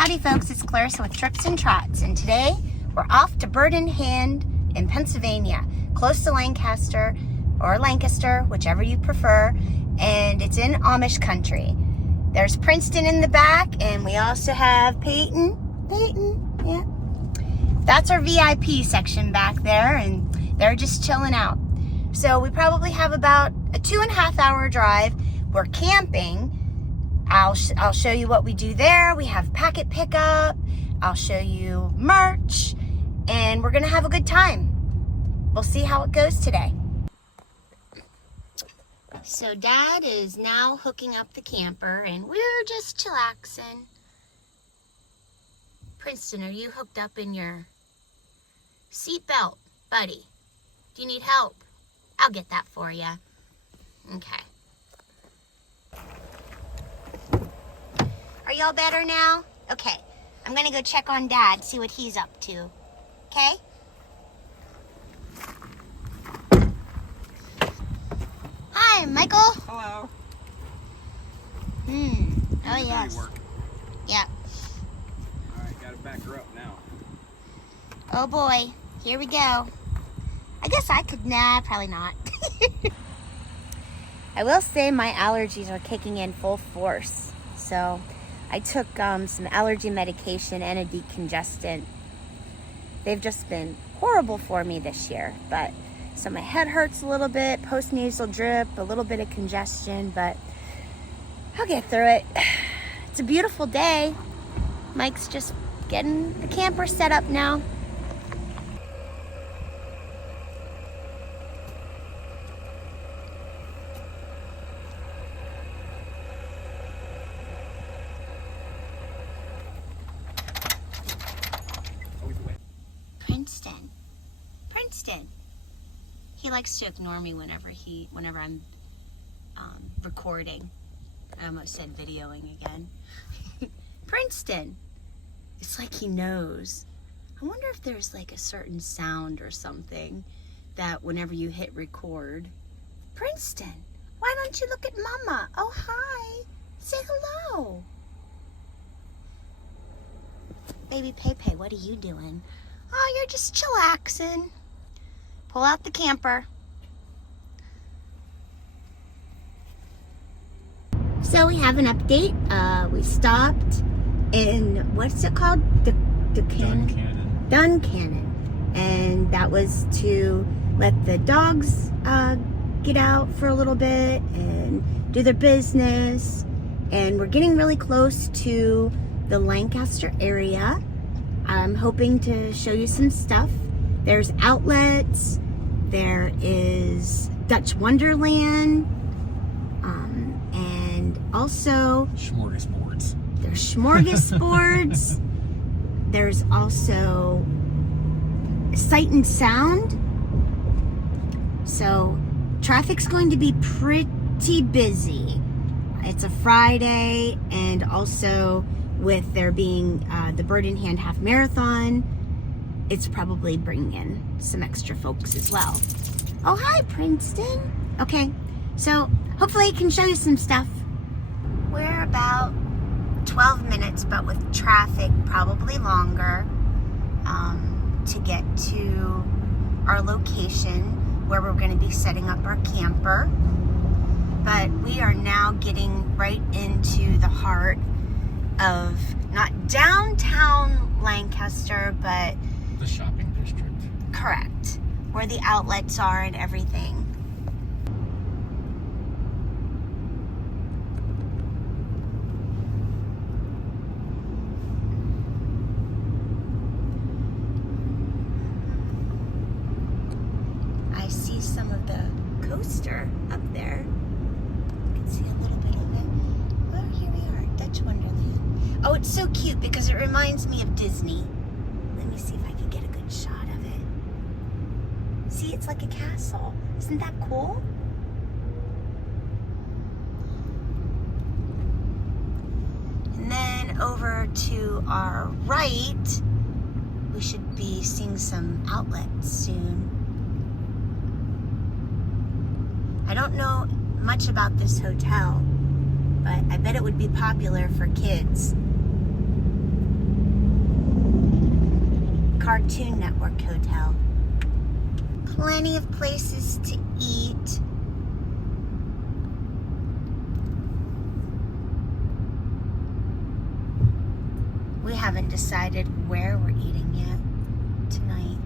Howdy folks, it's Clarissa with Trips and Trots, and today we're off to Bird in Hand in Pennsylvania, close to Lancaster, or Lancaster, whichever you prefer, and it's in Amish country. There's Princeton in the back, and we also have Peyton, yeah. That's our VIP section back there, and they're just chilling out. So we probably have about a 2.5 hour drive. We're camping. I'll show you what we do there. We have packet pickup. I'll show you merch, and we're gonna have a good time. We'll see how it goes today. So Dad is now hooking up the camper, and we're just chillaxing. Princeton, are you hooked up in your seat belt, buddy? Do you need help? I'll get that for you. Okay. Are y'all better now? Okay. I'm gonna go check on Dad, see what he's up to. Okay? Hi, Michael. Hello. Oh, yes. Yeah. Alright, gotta back her up now. Oh boy. Here we go. I guess I could, nah, probably not. I will say my allergies are kicking in full force. So I took some allergy medication and a decongestant. They've just been horrible for me this year. But so my head hurts a little bit, post-nasal drip, a little bit of congestion, but I'll get through it. It's a beautiful day. Mike's just getting the camper set up now. Princeton. He likes to ignore me whenever I'm recording. I almost said videoing again. Princeton. It's like he knows. I wonder if there's like a certain sound or something that whenever you hit record. Princeton, why don't you look at Mama? Oh, hi. Say hello. Baby Pepe, what are you doing? Oh, you're just chillaxing. Pull out the camper. So we have an update. We stopped in, what's it called? Duncannon. And that was to let the dogs get out for a little bit and do their business. And we're getting really close to the Lancaster area. I'm hoping to show you some stuff. There's outlets, there is Dutch Wonderland, and also Smorgasbords. there's smorgasbords. There's also Sight and Sound. So traffic's going to be pretty busy. It's a Friday, and also with there being the Bird in Hand Half Marathon, it's probably bringing in some extra folks as well. Oh, hi, Princeton. Okay, so hopefully I can show you some stuff. We're about 12 minutes, but with traffic, probably longer, to get to our location where we're going to be setting up our camper. But we are now getting right into the heart of not downtown Lancaster, but the shopping district. Correct, where the outlets are and everything. I see some of the coaster up there. You can see a little bit of it. Well, here we are, Dutch Wonderland. Oh, it's so cute because it reminds me of Disney. Let me see if I can get a good shot of it. See, it's like a castle. Isn't that cool? And then over to our right, we should be seeing some outlets soon. I don't know much about this hotel, but I bet it would be popular for kids. Cartoon Network Hotel. Plenty of places to eat. We haven't decided where we're eating yet tonight.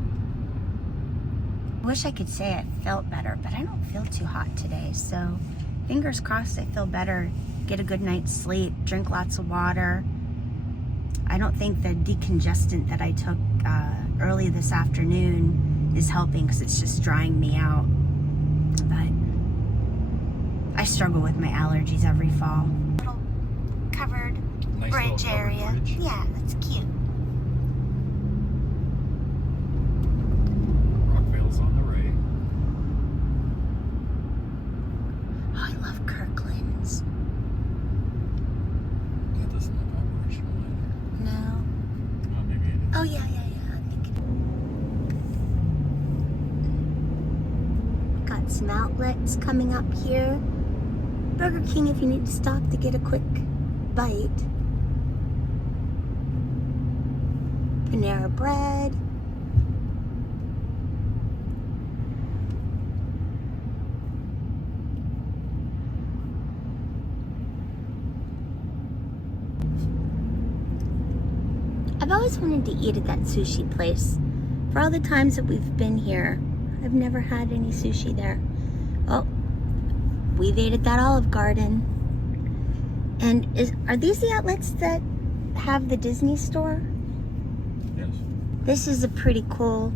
Wish I could say I felt better, but I don't feel too hot today, so fingers crossed I feel better. Get a good night's sleep, drink lots of water. I don't think the decongestant that I took early this afternoon is helping because it's just drying me out. But I struggle with my allergies every fall. Little covered Nice bridge little covered area. bridge. Yeah, that's cute. Rockvale's on the right. Oh, I love Kirkland's. That doesn't look operational either. No. Oh, maybe it is. Oh, yeah. I think it... Got some outlets coming up here. Burger King if you need to stop to get a quick bite. Panera Bread. I've always wanted to eat at that sushi place. For all the times that we've been here, I've never had any sushi there. Oh, we've ate at that Olive Garden. And are these the outlets that have the Disney store? Yes. This is a pretty cool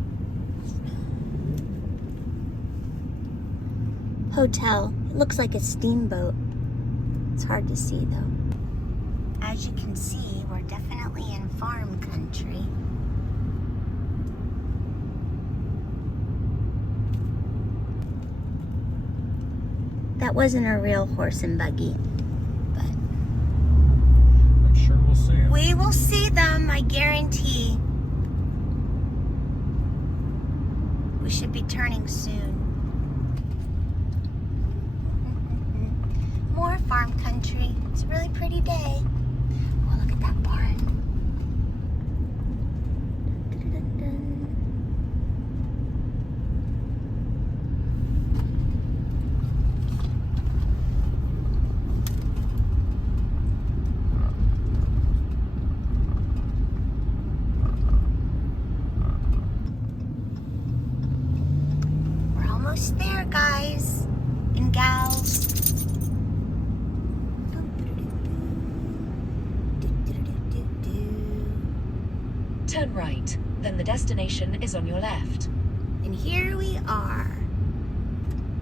hotel. It looks like a steamboat. It's hard to see though. As you can see, we're definitely in farm country. That wasn't a real horse and buggy, but I'm sure we'll see him. we will see them, I guarantee. We should be turning soon. More farm country. It's a really pretty day. Oh, look at that barn. We're almost there, guys and gals. Turn right, then the destination is on your left. And here we are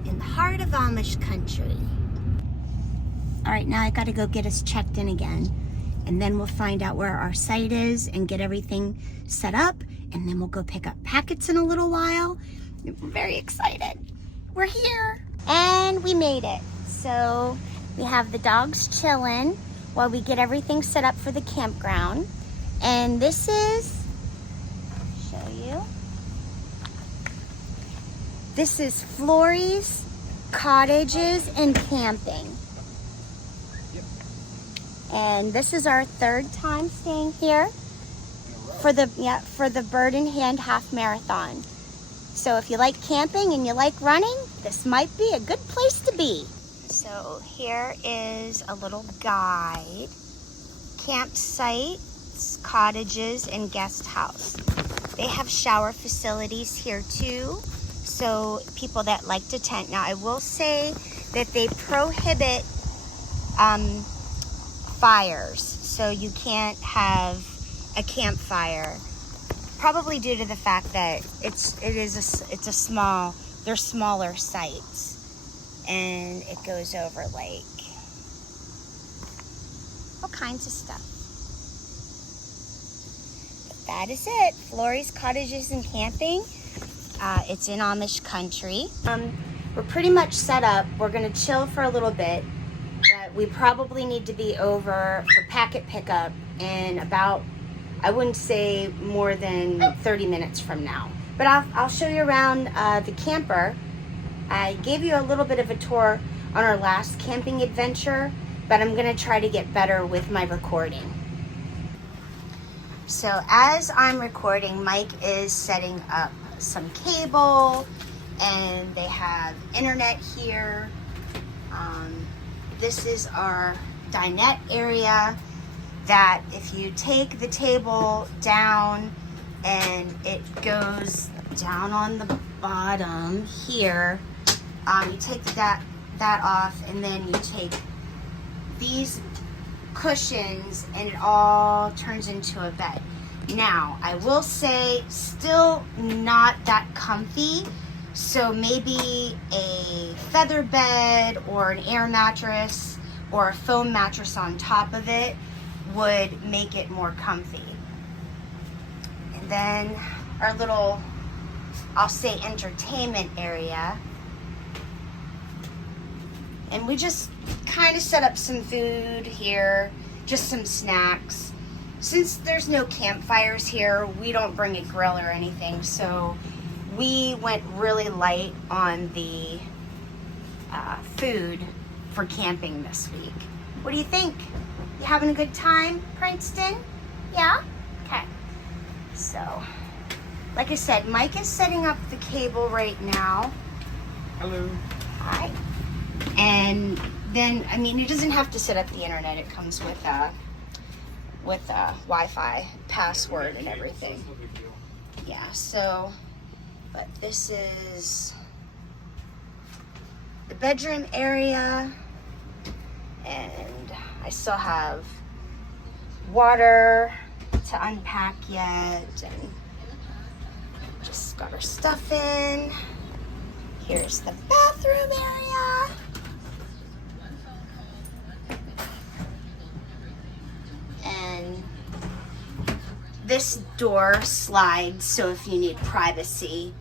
in the heart of Amish country. All right, now I gotta go get us checked in again. And then we'll find out where our site is and get everything set up. And then we'll go pick up packets in a little while. I'm very excited. We're here. And we made it. So we have the dogs chilling while we get everything set up for the campground. And this is, show you. This is Florrie's Cottages and Camping. Yep. And this is our third time staying here for the Bird in Hand Half Marathon. So if you like camping and you like running, this might be a good place to be. So here is a little guide. Campsites, cottages, and guest house. They have shower facilities here too. So people that like to tent. Now I will say that they prohibit fires. So you can't have a campfire. Probably due to the fact that they're smaller sites, and it goes over like all kinds of stuff. But that is it. Florrie's Cottages and Camping. It's in Amish country. We're pretty much set up. We're gonna chill for a little bit, but we probably need to be over for packet pickup in about, I wouldn't say more than 30 minutes from now. But I'll show you around the camper. I gave you a little bit of a tour on our last camping adventure, but I'm gonna try to get better with my recording. So as I'm recording, Mike is setting up some cable, and they have internet here. This is our dinette area that if you take the table down and it goes down on the bottom here, you take that off, and then you take these cushions and it all turns into a bed. Now, I will say, still not that comfy, so maybe a feather bed or an air mattress or a foam mattress on top of it would make it more comfy. And then our little, I'll say, entertainment area. And we just kind of set up some food here, just some snacks. Since there's no campfires here, we don't bring a grill or anything, so we went really light on the food for camping this week. What do you think? You having a good time, Princeton? Yeah? Okay. So, like I said, Mike is setting up the cable right now. Hello. Hi. And then, I mean, it doesn't have to set up the internet. It comes with Wi-Fi password and everything. Yeah, so, but this is the bedroom area, and I still have water to unpack yet, and just got our stuff in. Here's the bathroom area. And this door slides, so if you need privacy,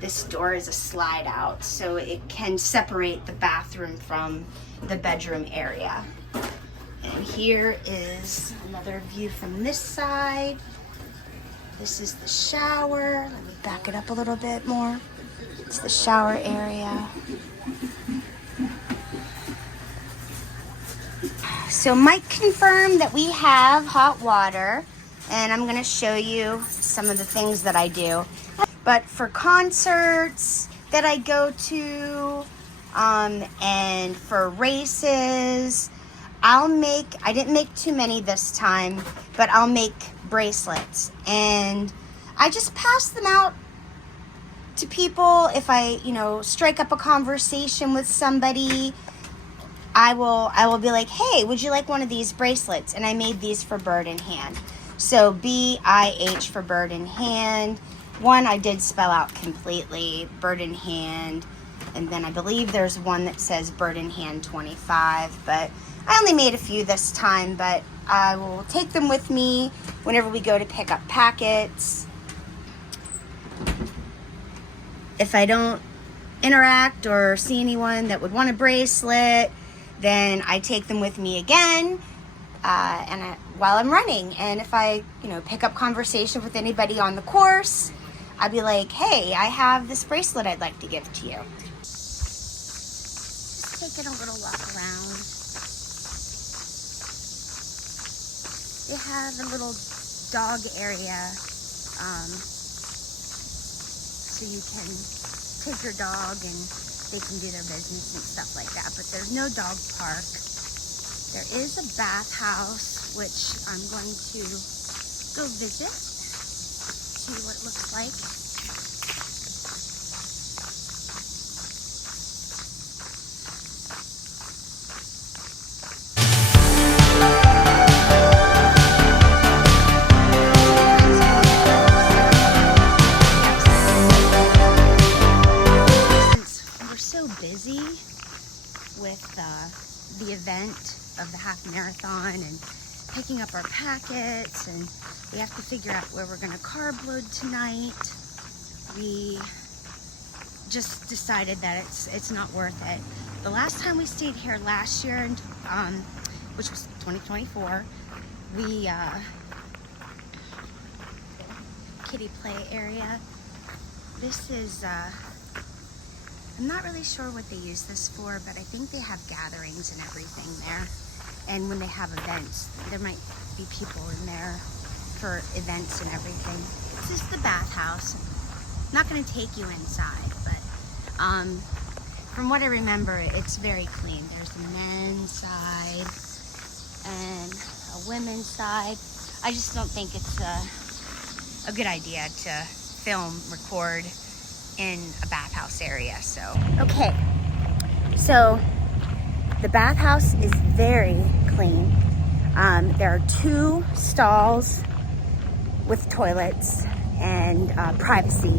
this door is a slide out, so it can separate the bathroom from the bedroom area. And here is another view from this side. This is the shower. Let me back it up a little bit more. It's the shower area. So Mike confirmed that we have hot water, and I'm gonna show you some of the things that I do. But for concerts that I go to, and for races, I didn't make too many this time, but I'll make bracelets. And I just pass them out to people. If I, strike up a conversation with somebody, I will be like, hey, would you like one of these bracelets? And I made these for Bird in Hand. So BIH for Bird in Hand. One I did spell out completely, Bird in Hand. And then I believe there's one that says Bird in Hand 25. But I only made a few this time, but I will take them with me whenever we go to pick up packets. If I don't interact or see anyone that would want a bracelet, then I take them with me again while I'm running. And if I, pick up conversation with anybody on the course, I'd be like, hey, I have this bracelet I'd like to give to you. Just taking a little walk around. They have a little dog area, so you can take your dog and they can do their business and stuff like that, but there's no dog park. There is a bathhouse, which I'm going to go visit, see what it looks like. Busy with the event of the half marathon and picking up our packets, and we have to figure out where we're going to carb load tonight. We just decided that it's not worth it. The last time we stayed here last year, which was 2024, we kiddie play area. This is I'm not really sure what they use this for, but I think they have gatherings and everything there. And when they have events, there might be people in there for events and everything. This is the bathhouse. I'm not going to take you inside, but from what I remember, it's very clean. There's a men's side and a women's side. I just don't think it's a good idea to film, record in a bathhouse area. So, okay. So the bathhouse is very clean. There are 2 stalls with toilets and privacy,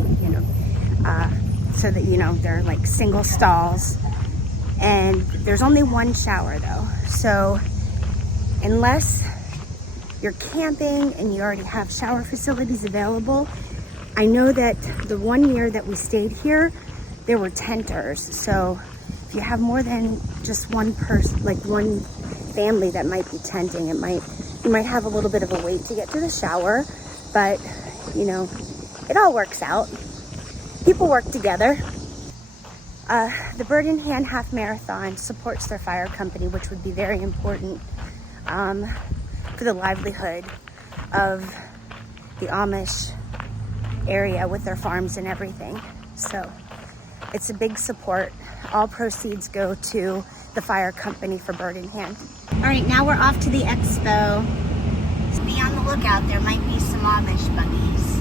so that, they're like single stalls. And there's only 1 shower though. So unless you're camping and you already have shower facilities available, I know that the 1 year that we stayed here, there were tenters. So if you have more than just one person, like one family that might be tenting, you might have a little bit of a wait to get to the shower, but it all works out. People work together. The Bird in Hand Half Marathon supports their fire company, which would be very important for the livelihood of the Amish area with their farms and everything. So it's a big support. All proceeds go to the fire company for Bird in Hand. All right, now we're off to the expo. So be on the lookout. There might be some Amish buggies.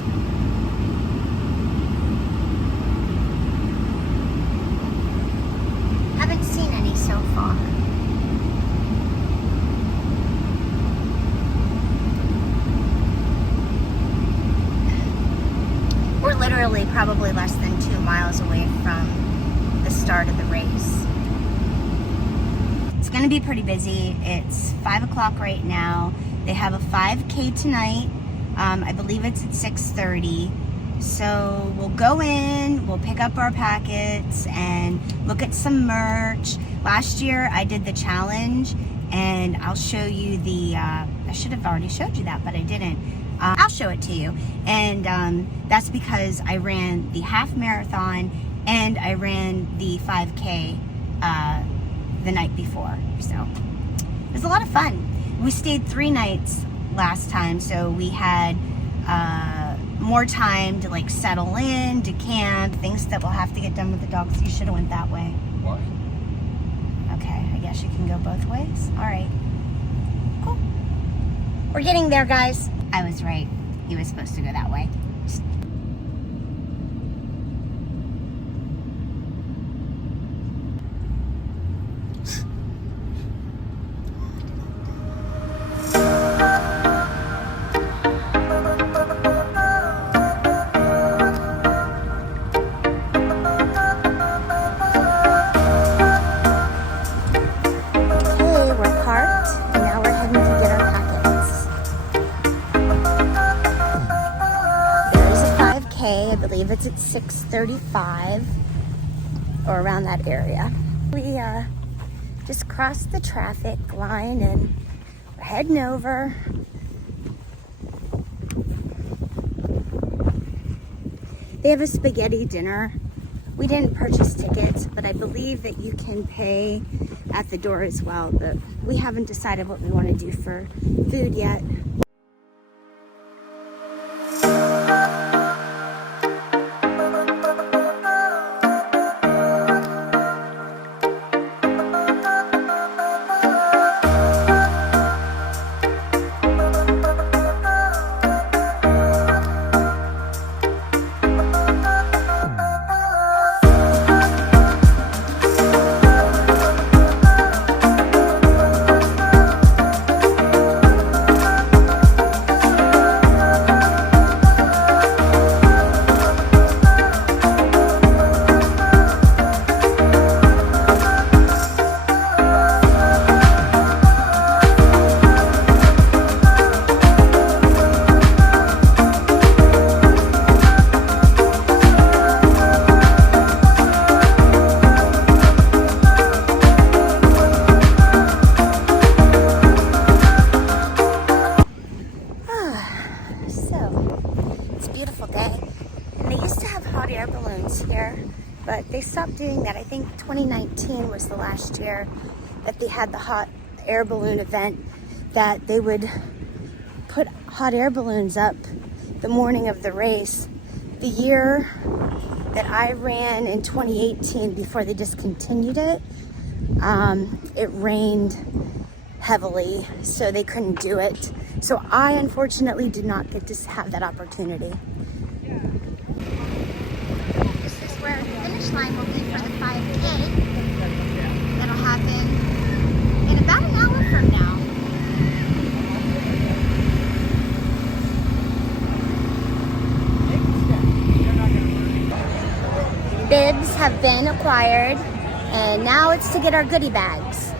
Haven't seen any so far. We're literally probably less than 2 miles away from the start of the race. It's going to be pretty busy. It's 5 o'clock right now. They have a 5K tonight. I believe it's at 6:30. So we'll go in, we'll pick up our packets and look at some merch. Last year I did the challenge, and I'll show you the, I should have already showed you that, but I didn't. I'll show it to you. And that's because I ran the half marathon and I ran the 5K the night before. So it was a lot of fun. We stayed 3 nights last time, so we had more time to like settle in, to camp, things that we'll have to get done with the dogs. You should have went that way. Why? Okay, I guess you can go both ways. All right, cool. We're getting there, guys. I was right. He was supposed to go that way. I believe it's at 6:35 or around that area. We just crossed the traffic line and we're heading over. They have a spaghetti dinner. We didn't purchase tickets, but I believe that you can pay at the door as well. But we haven't decided what we want to do for food yet. But they stopped doing that. I think 2019 was the last year that they had the hot air balloon event, that they would put hot air balloons up the morning of the race. The year that I ran in 2018, before they discontinued it, it rained heavily, so they couldn't do it. So I unfortunately did not get to have that opportunity. This is where the finish line will be for the 5K. That'll happen in about an hour from now. Bibs have been acquired, and now it's to get our goodie bags.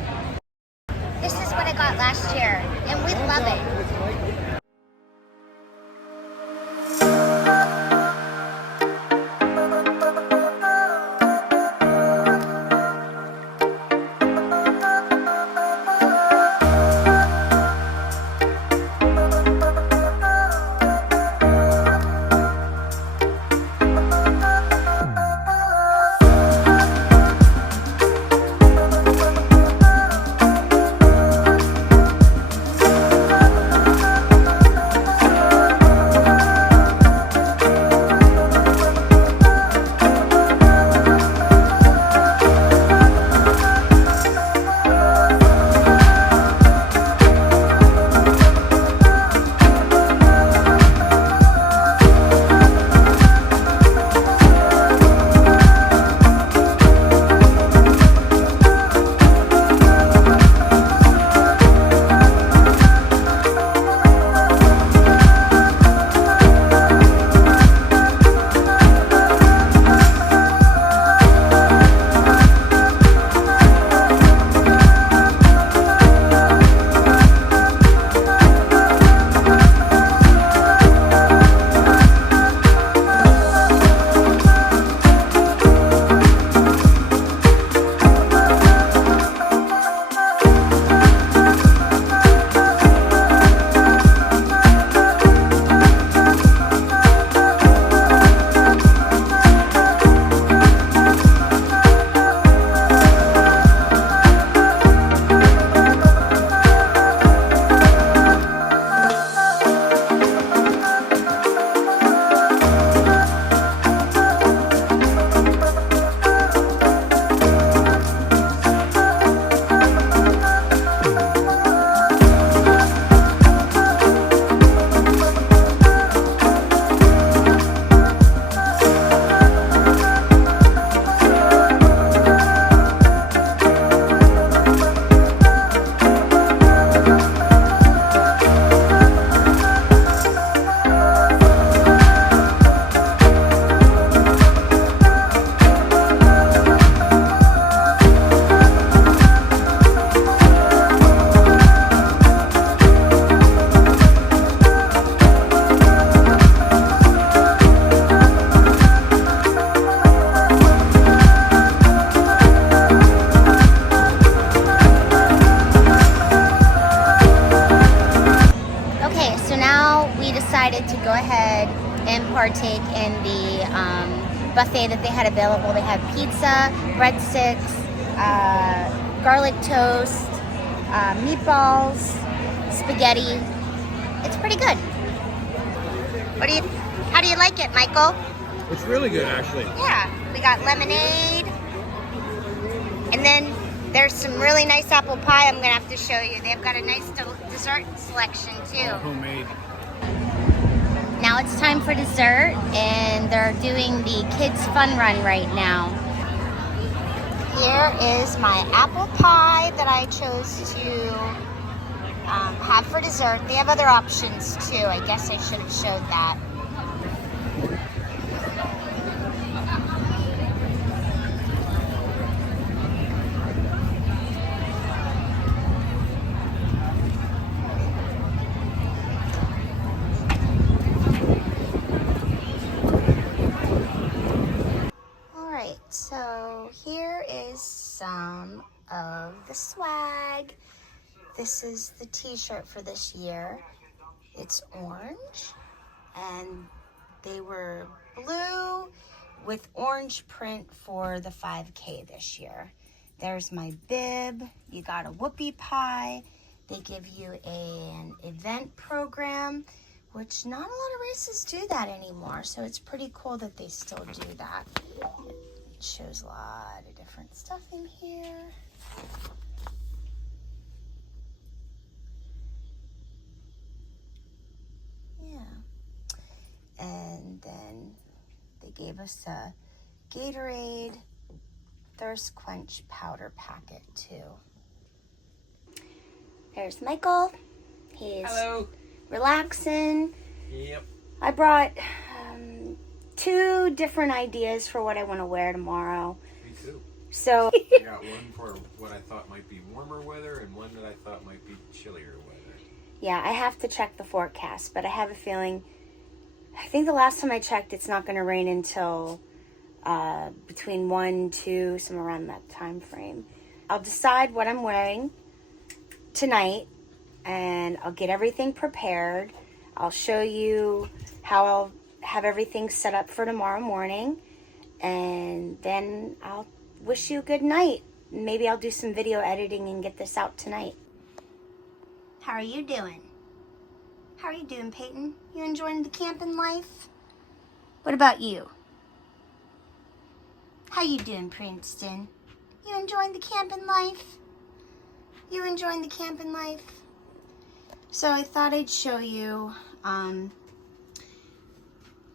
This is what I got last year, and we love it. To go ahead and partake in the buffet that they had available. They had pizza, breadsticks, garlic toast, meatballs, spaghetti. It's pretty good. How do you like it, Michael? It's really good, actually. Yeah, we got lemonade, and then there's some really nice apple pie I'm gonna have to show you. They've got a nice dessert selection too. Homemade. Now it's time for dessert, and they're doing the kids fun run right now. Here is my apple pie that I chose to have for dessert. They have other options too. I guess I should have showed that. So here is some of the swag. This is the t-shirt for this year. It's orange, and they were blue with orange print for the 5K this year. There's my bib. You got a whoopie pie. They give you an event program which not a lot of races do that anymore, so it's pretty cool that they still do that. It shows a lot of different stuff in here. Yeah. And then they gave us a Gatorade thirst quench powder packet too. There's Michael. He's Hello. relaxing. Yep. I brought 2 different ideas for what I want to wear tomorrow. Me too. So I got one for what I thought might be warmer weather and one that I thought might be chillier weather. yeah, I have to check the forecast, but I have a feeling, I think the last time I checked, it's not going to rain until between 1, 2, somewhere around that time frame. I'll decide what I'm wearing tonight, and I'll get everything prepared. I'll show you how I'll have everything set up for tomorrow morning, and then I'll wish you a good night. Maybe I'll do some video editing and get this out tonight. How are you doing? How are you doing, Peyton? You enjoying the camping life? What about you? How you doing, Princeton? You enjoying the camping life? You enjoying the camping life? So I thought I'd show you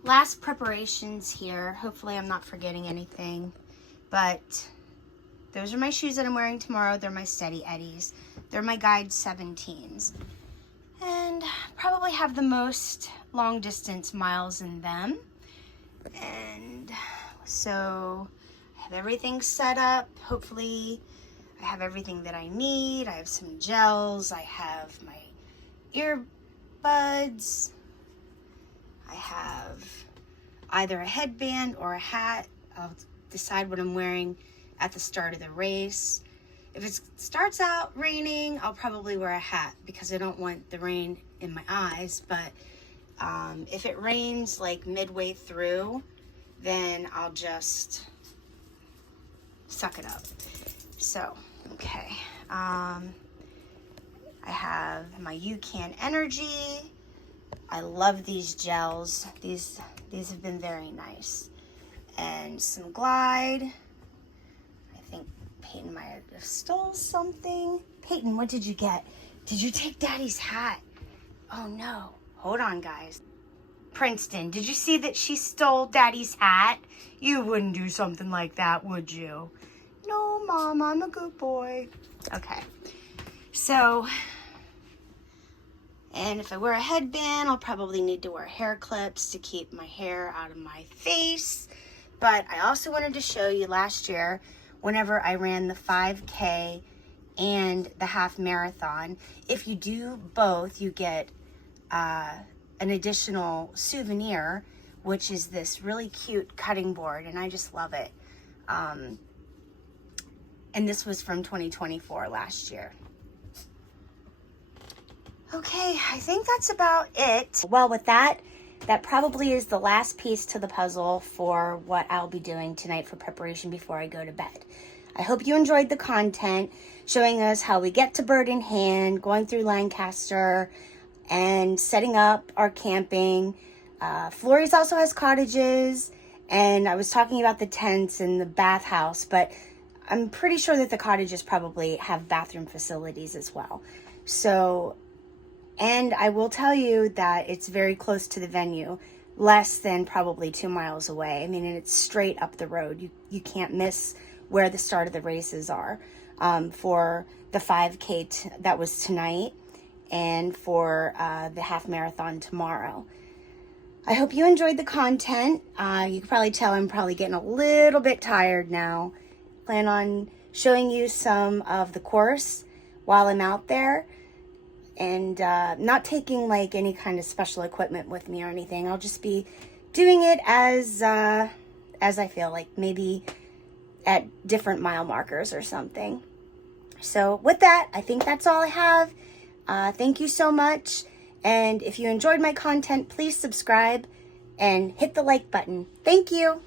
last preparations here. Hopefully I'm not forgetting anything. But those are my shoes that I'm wearing tomorrow. They're my Steady Eddies. They're my Guide 17s. And probably have the most long distance miles in them. And so I have everything set up. Hopefully I have everything that I need. I have some gels. I have my earbuds. I have either a headband or a hat. I'll decide what I'm wearing at the start of the race. If it starts out raining, I'll probably wear a hat because I don't want the rain in my eyes. But if it rains like midway through, then I'll just suck it up. So, okay. I have my UCAN Energy. I love these gels. These have been very nice. And some Glide. I think Peyton might have stole something. Peyton, what did you get? Did you take Daddy's hat? Oh no. Hold on, guys. Princeton, did you see that she stole Daddy's hat? You wouldn't do something like that, would you? No, Mom, I'm a good boy. Okay. So, and if I wear a headband, I'll probably need to wear hair clips to keep my hair out of my face. But I also wanted to show you last year, whenever I ran the 5K and the half marathon, if you do both, you get an additional souvenir, which is this really cute cutting board, and I just love it. And this was from 2024 last year. Okay, I think that's about it. Well, with that probably is the last piece to the puzzle for what I'll be doing tonight for preparation before I go to bed. I hope you enjoyed the content, showing us how we get to Bird in Hand, going through Lancaster, and setting up our camping. Flores also has cottages, and I was talking about the tents and the bathhouse, but I'm pretty sure that the cottages probably have bathroom facilities as well. So, and I will tell you that it's very close to the venue, less than probably 2 miles away. I mean, and it's straight up the road. You can't miss where the start of the races are for the 5K that was tonight and for the half marathon tomorrow. I hope you enjoyed the content. You can probably tell I'm probably getting a little bit tired now. Plan on showing you some of the course while I'm out there, and not taking like any kind of special equipment with me or anything. I'll just be doing it as I feel like, maybe at different mile markers or something. So with that, I think that's all I have. Thank you so much. And if you enjoyed my content, please subscribe and hit the like button. Thank you.